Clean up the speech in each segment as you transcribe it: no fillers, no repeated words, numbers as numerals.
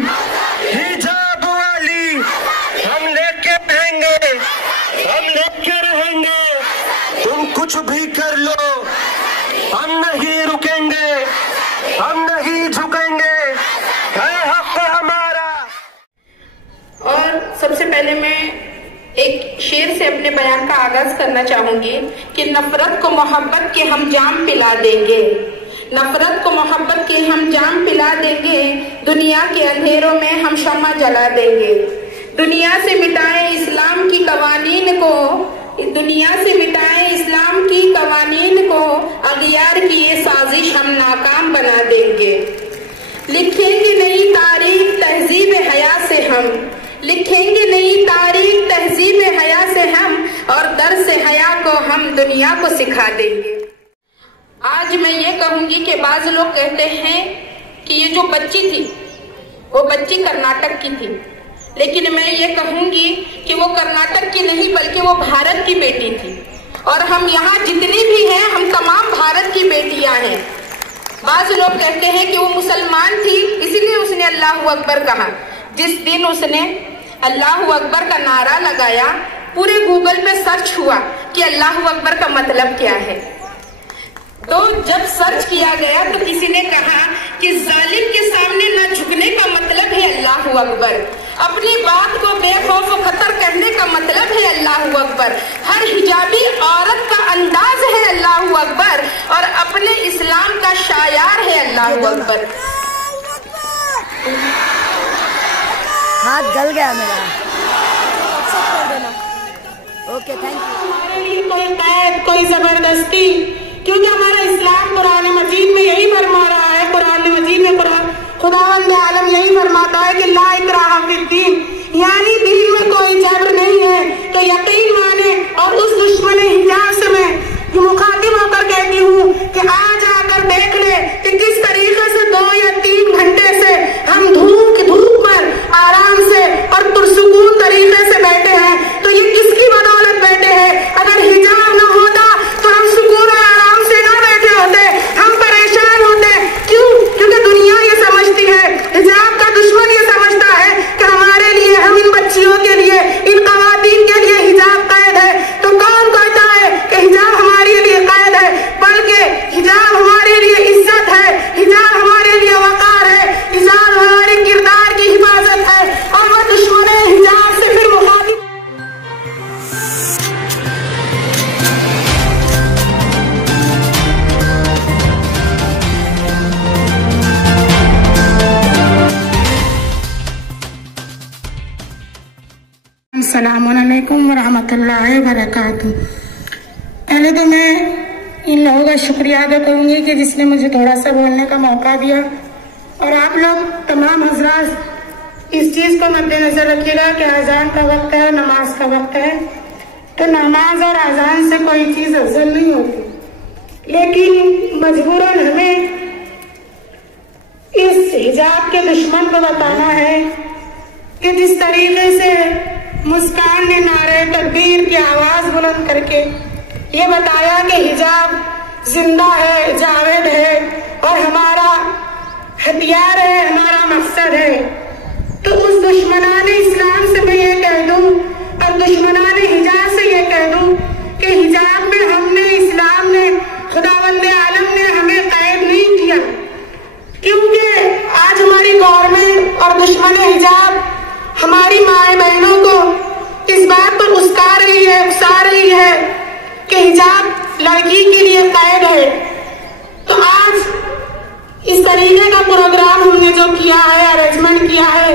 हिजाब वाली हम लेके रहेंगे, हम लेके रहेंगे। तुम कुछ भी कर लो, हम नहीं रुकेंगे, हम नहीं झुकेंगे, है हक हमारा। और सबसे पहले मैं एक शेर से अपने बयान का आगाज करना चाहूंगी कि नफरत को मोहब्बत के हम जाम पिला देंगे, नफरत को मोहब्बत के हम जाम पिला देंगे, दुनिया के अंधेरों में हम शम्मा जला देंगे। दुनिया से मिटाएं इस्लाम की कवानीन को, दुनिया से मिटाएं इस्लाम की कवानीन को, अगियार की ये साजिश हम नाकाम बना देंगे। लिखेंगे नई तारीख तहजीब हया से हम, लिखेंगे नई तारीख तहजीब हया से हम, और दर से हया को हम दुनिया को सिखा देंगे। आज मैं ये कहूंगी कि बाज लोग कहते हैं कि ये जो बच्ची थी वो बच्ची कर्नाटक की थी, लेकिन मैं ये कहूंगी कि वो कर्नाटक की नहीं बल्कि वो भारत की बेटी थी, और हम यहाँ जितनी भी हैं हम तमाम भारत की बेटियां हैं। बाज लोग कहते हैं कि वो मुसलमान थी इसीलिए उसने अल्लाह अकबर कहा। जिस दिन उसने अल्लाह अकबर का नारा लगाया, पूरे गूगल पे सर्च हुआ कि अल्लाह अकबर का मतलब क्या है। तो जब सर्च किया गया तो किसी ने कहा कि जालिम के सामने न झुकने का मतलब है अल्लाह अकबर, अपनी बात को बेखौफ खतर कहने का मतलब है अल्लाह अकबर, हर हिजाबी औरत का अंदाज है अल्लाह अकबर, और अपने इस्लाम का शायार है अल्लाह अकबर। हाथ गल गया मेरा। Okay, thank you. हमारे लिए कोई कैद, कोई जबरदस्ती, क्योंकि हमारा इस्लाम कुरान मजीद में यही फरमा रहा है। कुरान मजीद में खुदावंद आलम यही फरमाता है कि ला इकराहा फिद्दीन, यानी दीन में कोई जबर नहीं है। तो यकीन माने और उस दुश्मन हिजाब से मैं मुखातिब होकर कहती हूँ कि आज आकर देख ले कि किस तरीके से 2 या 3 घंटे से हम धूप पर आराम से और पुरसुकून तरीके से बैठे हैं। तो ये किसकी बदौलत बैठे हैं? अगर हिजाब न होता तो हम सुकून और आराम से ना बैठे होते, हम परेशान होते। क्यों? क्योंकि दुनिया ये समझती है, हिजाब का दुश्मन ये समझता है कि हमारे लिए, हम इन बच्चियों के लिए, इन खवातीन के लिए हिजाब कैद है। तो कौन कहता है कि हिजाब हमारे लिए कैद है? बल्कि हिजाब हमारे लिए इज्जत है, हिजाब हमारे लिए वकार है, हिजाब हमारे किरदार की हिफाजत है। और वह दुश्मन हिजाब से फिर मुखातिब। अस्सलामुअलैकुम वरहमतुल्लाहि वबरकातुहू। पहले तो मैं इन लोगों का शुक्रिया अदा करूंगी कि जिसने मुझे थोड़ा सा बोलने का मौका दिया, और आप लोग तमाम हजरात इस चीज़ को मद्देनजर रखिएगा कि अजान का वक्त है, नमाज का वक्त है। तो नमाज और अजान से कोई चीज़ अफजल नहीं होती, लेकिन मजबूरन हमें इस हिजाब के दुश्मन को बताना है कि जिस तरीके से मुस्कान ने नारे तकबीर की आवाज बुलंद करके ये बताया कि हिजाब जिंदा है, जावेद है और हमारा हथियार है, हमारा मकसद है। तो उस दुश्मनाने इस्लाम से मैं ये कह दूं और दुश्मनाने हिजाब से ये कह दूं कि हिजाब में हमने, इस्लाम ने, खुदावंद आलम ने हमें कैद नहीं किया, क्योंकि आज हमारी गवर्नमेंट और दुश्मन हिजाब हमारी माए बहनों को इस बात पर उकसा रही है कि हिजाब लड़की के लिए कैद है। तो आज इस तरीके का प्रोग्राम हमने जो किया है, अरेंजमेंट किया है,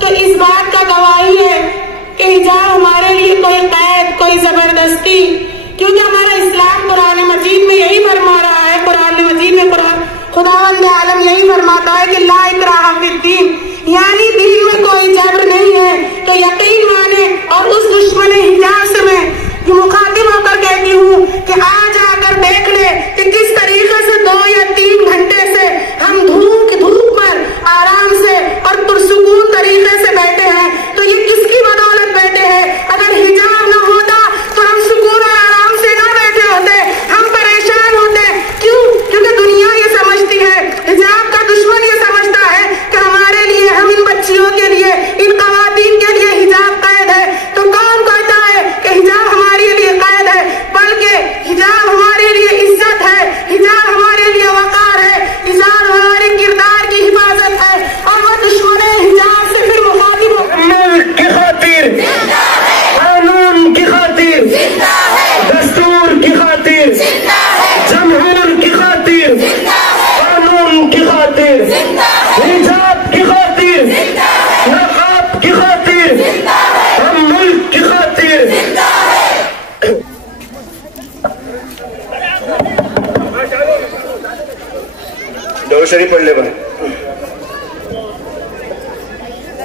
तो इस बात का गवाही है कि हिजाब हमारे लिए कोई कैद, कोई जबरदस्ती, क्योंकि हमारा इस्लाम कुरान मजीद में यही फरमा रहा है। कुरान मजीद में खुदावंद आलम यही फरमाता है कि ला इकराहा फिद्दीन, यानी दीन में कोई जबर नहीं है। तो यकीन माने और उस दुश्मन हिजाब से मैं मुखातिब होकर कहती हूँ कि आज आकर देख ले कि किस तरीके से 2 या 3 घंटे से हम धूप पर आराम से और पुरसुकून तरीके से बैठे हैं। तो ये किसकी बदौलत बैठे हैं? अगर हिजाब न होता तो हम सुकून और आराम से ना बैठे होते, हम परेशान होते। क्यों? क्योंकि दुनिया ये समझती है, हिजाब का दुश्मन ये समझता है कि हमारे लिए, हम इन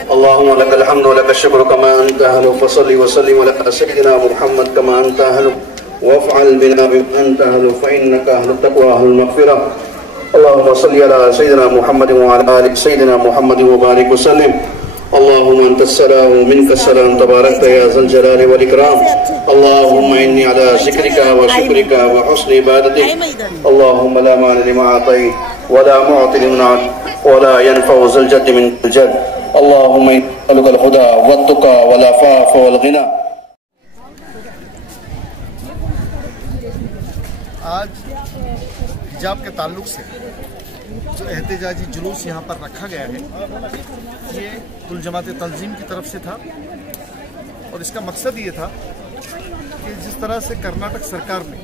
अल्लाहुम्मा लकल हम्दु व लकल शुक्र कमा अंत अहलु फसल्ली व सल्लिम अला सय्यिदिना मुहम्मद कमा अंत अहलु वफ़अल बिना बिमा अंत अहलु फ़इन्नका अहलुत तक़वा अहलुल मग़फ़िरह। अल्लाहुम्मा सल्लि अला सय्यिदिना मुहम्मद व अला आलि सय्यिदिना मुहम्मद व बारिक व सल्लिम। अल्लाहुम्मा अंतस्सलाम व मिनकस्सलाम तबारकत या ज़ल जलाली वल इकराम। अल्लाहुम्मा इन्नी अला ज़िक्रिका व शुक्रिका व हुस्नि इबादतिक। अल्लाहुम्मा ला मानिअ लिमा अतैत व ला मुअति लिमा मनअत व ला यनफ़उ ज़ल जद्दि मिनकल जद्द। अल्लाहुम्मा इन्नी असअलुकल हुदा वत्तुका वल अफ़ाफ़ वल गिना। आज हिजाब के ताल्लुक से जो एहतजाजी जुलूस यहाँ पर रखा गया है, ये कुल जमात तंजीम की तरफ से था और इसका मकसद ये था कि जिस तरह से कर्नाटक सरकार ने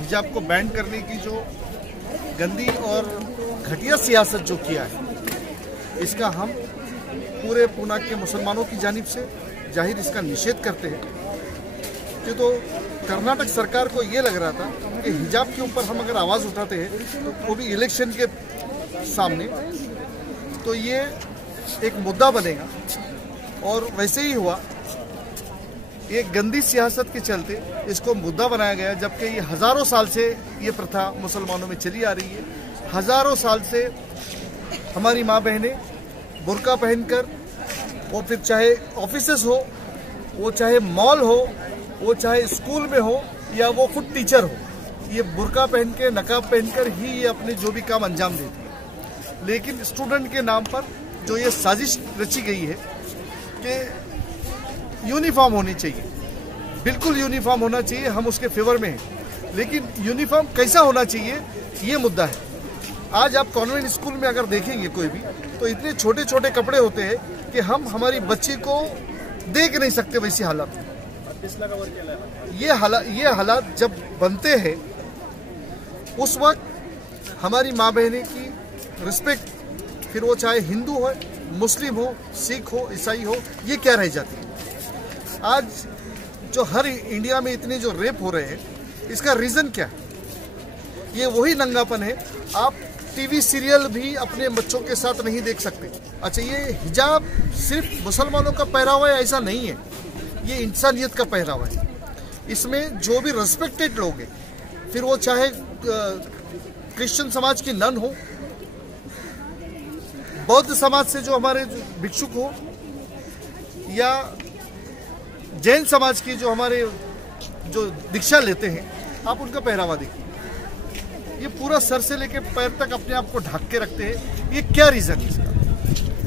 हिजाब को बैन करने की जो गंदी और घटिया सियासत जो किया है, इसका हम पूरे पूना के मुसलमानों की जानिब से जाहिर इसका निषेध करते हैं। कि तो कर्नाटक सरकार को ये लग रहा था कि हिजाब के ऊपर हम अगर आवाज़ उठाते हैं तो वो भी इलेक्शन के सामने, तो ये एक मुद्दा बनेगा और वैसे ही हुआ। एक गंदी सियासत के चलते इसको मुद्दा बनाया गया, जबकि ये हज़ारों साल से ये प्रथा मुसलमानों में चली आ रही है। हज़ारों साल से हमारी माँ बहनें बुर्का पहनकर, वो फिर चाहे ऑफिसेस हो, वो चाहे मॉल हो, वो चाहे स्कूल में हो या वो खुद टीचर हो, ये बुर्का पहन के नकाब पहनकर ही ये अपने जो भी काम अंजाम देते हैं। लेकिन स्टूडेंट के नाम पर जो ये साजिश रची गई है कि यूनिफॉर्म होनी चाहिए, बिल्कुल यूनिफॉर्म होना चाहिए, हम उसके फेवर में हैं, लेकिन यूनिफॉर्म कैसा होना चाहिए ये मुद्दा है। आज आप कॉन्वेंट स्कूल में अगर देखेंगे कोई भी, तो इतने छोटे छोटे कपड़े होते हैं कि हम हमारी बच्ची को देख नहीं सकते वैसी हालत। ये हालात जब बनते हैं उस वक्त हमारी माँ बहनें की रिस्पेक्ट, फिर वो चाहे हिंदू हो, मुस्लिम हो, सिख हो, ईसाई हो, ये क्या रह जाती है। आज जो हर इंडिया में इतने जो रेप हो रहे हैं, इसका रीज़न क्या है? ये वही नंगापन है। आप टीवी सीरियल भी अपने बच्चों के साथ नहीं देख सकते। अच्छा, ये हिजाब सिर्फ मुसलमानों का पहरावा है ऐसा नहीं है, ये इंसानियत का पहरावा है। इसमें जो भी रेस्पेक्टेड लोग हैं, फिर वो चाहे क्रिश्चियन समाज की नन हो, बौद्ध समाज से जो हमारे भिक्षुक हो, या जैन समाज की जो हमारे जो दीक्षा लेते हैं, आप उनका पहरावा देखिए। ये पूरा सर से लेके पैर तक अपने आप को ढक के रखते हैं। ये क्या रीज़न है इसका?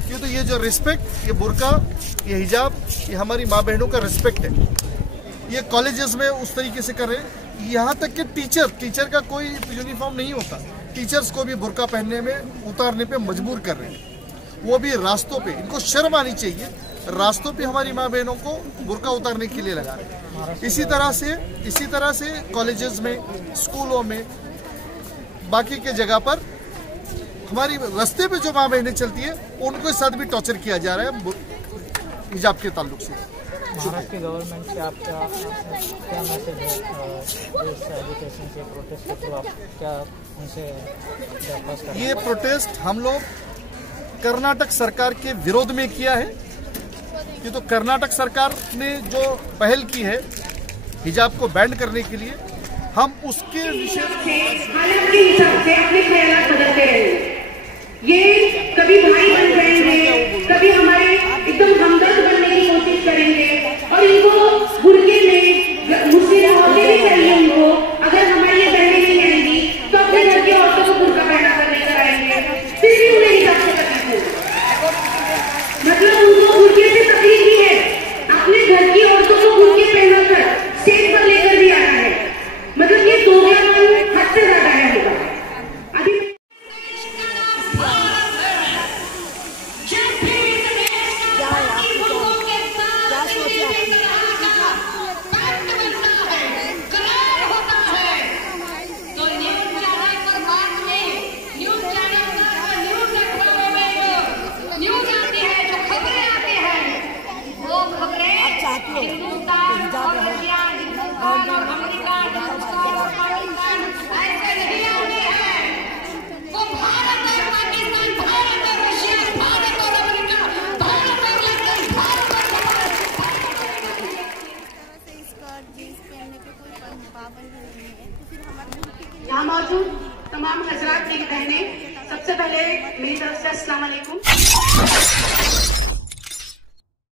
क्यों? तो ये जो रिस्पेक्ट, ये बुर्का, ये हिजाब, ये हमारी माँ बहनों का रिस्पेक्ट है। ये कॉलेजेस में उस तरीके से कर रहे हैं। यहाँ तक कि टीचर का कोई यूनिफॉर्म नहीं होता, टीचर्स को भी बुर्का पहनने में, उतारने पे मजबूर कर रहे हैं, वो भी रास्तों पे। इनको शर्म आनी चाहिए, रास्तों पे हमारी माँ बहनों को बुर्का उतारने के लिए लगा रहे हैं। इसी तरह से कॉलेजेस में, स्कूलों में, बाकी के जगह पर हमारी रास्ते पे जो माँ बहनें चलती है, उनके साथ भी टॉर्चर किया जा रहा है हिजाब के ताल्लुक से। महाराष्ट्र की गवर्नमेंट से आपका क्या मैसेज है इस एजुकेशन से प्रोटेस्ट के थ्रू? आप क्या उनसे दरख्वास्त करें? ये प्रोटेस्ट हम लोग कर्नाटक सरकार के विरोध में किया है। कि तो कर्नाटक सरकार ने जो पहल की है हिजाब को बैन करने के लिए, हम उसके विषय हालत के हिसाब से अपने ख्याल बदलते रहे। ये कभी